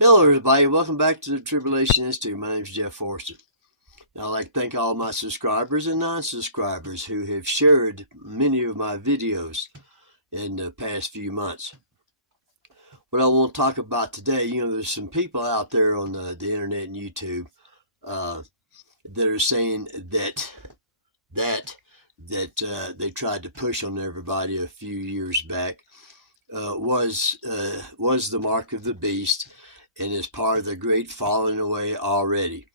Hello everybody, welcome back to the Tribulation Institute. My name is Jeff Forster. I'd like to thank all my subscribers and non-subscribers who have shared many of my videos in the past few months. What I want to talk about today, there's some people out there on the internet and YouTube that are saying that they tried to push on everybody a few years back was the mark of the beast and is part of the great falling away already.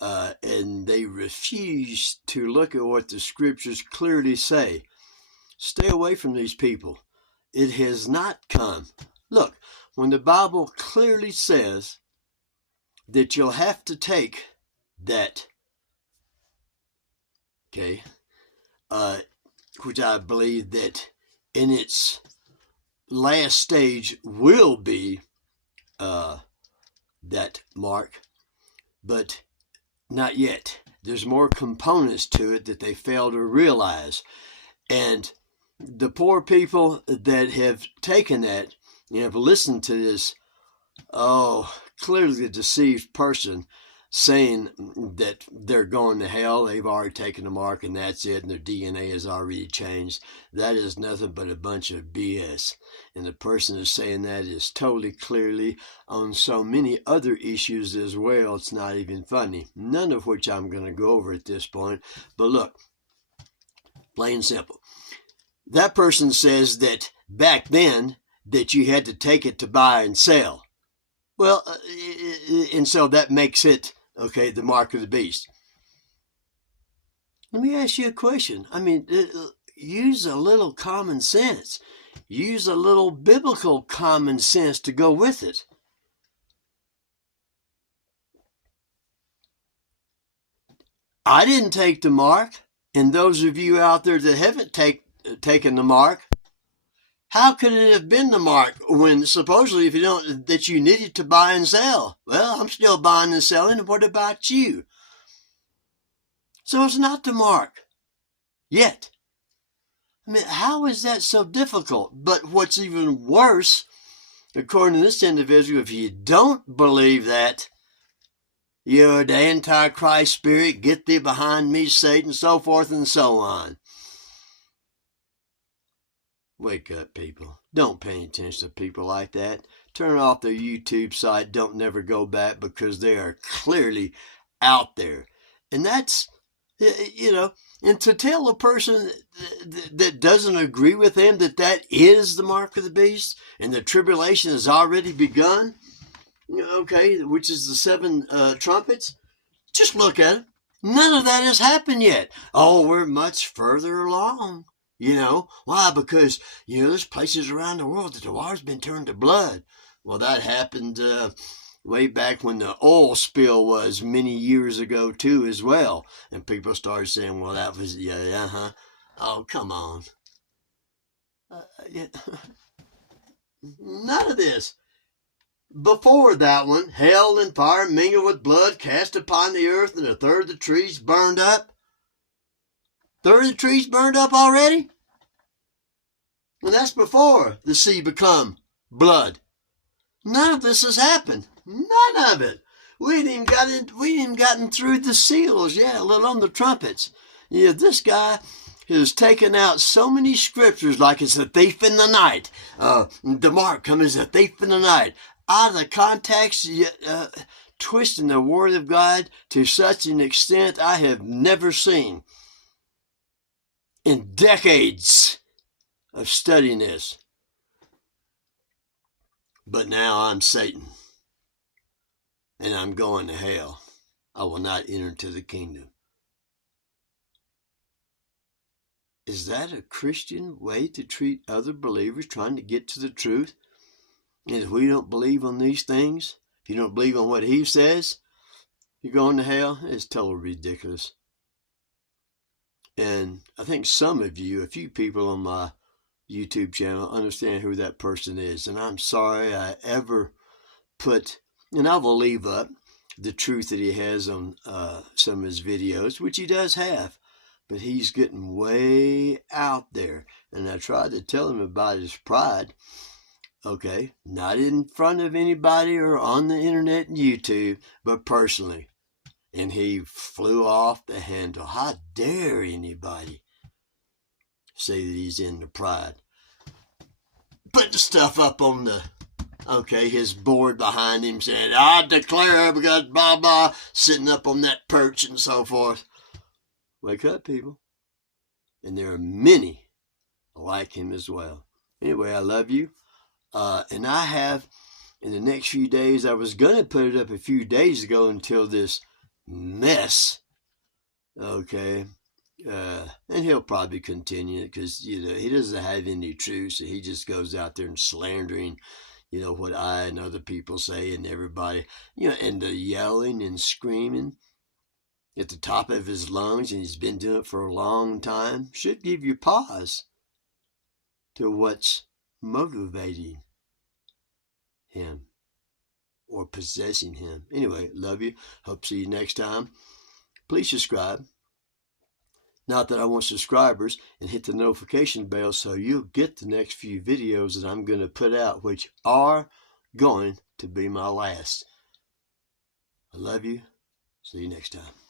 And they refuse to look at what the scriptures clearly say. Stay away from these people. It has not come. Look, when the Bible clearly says that you'll have to take that, okay, which I believe that in its last stage will be that mark, but not yet. There's more components to it that they fail to realize. And the poor people that have taken that, have listened to this, clearly deceived person saying that they're going to hell, they've already taken the mark and that's it, and their DNA has already changed. That is nothing but a bunch of BS. And the person who's saying that is totally clearly on so many other issues as well, it's not even funny. None of which I'm going to go over at this point. But look, plain and simple. That person says that back then that you had to take it to buy and sell. Well, and so that makes it, okay, the mark of the beast. Let me ask you a question. Use a little common sense. Use a little biblical common sense to go with it. I didn't take the mark, and those of you out there that haven't taken the mark, how could it have been the mark when supposedly if you don't, that you needed to buy and sell? Well, I'm still buying and selling. What about you? So it's not the mark yet. How is that so difficult? But what's even worse, according to this individual, if you don't believe that, you're the Antichrist spirit, get thee behind me, Satan, so forth and so on. Wake up, people. Don't pay attention to people like that. Turn off their YouTube site. Don't never go back because they are clearly out there. And that's, and to tell a person that doesn't agree with them that is the mark of the beast and the tribulation has already begun, okay, which is the 7 trumpets, just look at it. None of that has happened yet. Oh, we're much further along. Why? Because, there's places around the world that the water's been turned to blood. Well, that happened way back when the oil spill was many years ago, too, as well. And people started saying, well, that was, Oh, come on. None of this. Before that one, hell and fire mingled with blood cast upon the earth, and a third of the trees burned up. Third of the trees burned up already? And that's before the sea become blood. None of this has happened. None of it. We ain't even gotten through the seals yet, let alone the trumpets. This guy has taken out so many scriptures like it's a thief in the night. The mark comes as a thief in the night. Out of the context, twisting the word of God to such an extent I have never seen in decades of studying this. But now I'm Satan, and I'm going to hell. I will not enter into the kingdom. Is that a Christian way to treat other believers trying to get to the truth? And if we don't believe on these things, if you don't believe on what he says, you're going to hell? It's totally ridiculous. And I think some of you, a few people on my YouTube channel, understand who that person is. And I'm sorry I ever put, and I will leave up the truth that he has on some of his videos, which he does have. But he's getting way out there. And I tried to tell him about his pride Okay, not in front of anybody or on the internet and YouTube, but personally. And he flew off the handle. How dare anybody say that he's in the pride? Put the stuff up on the, his board behind him saying, I declare because blah, blah, sitting up on that perch and so forth. Wake up, people. And there are many like him as well. Anyway, I love you. And I have, in the next few days, I was going to put it up a few days ago until this mess, and he'll probably continue it because, he doesn't have any truth, so he just goes out there and slandering, what I and other people say and everybody, and the yelling and screaming at the top of his lungs, and he's been doing it for a long time, should give you pause to what's motivating him or possessing him. Anyway, love you. Hope to see you next time. Please subscribe. Not that I want subscribers, and hit the notification bell so you'll get the next few videos that I'm going to put out, which are going to be my last. I love you. See you next time.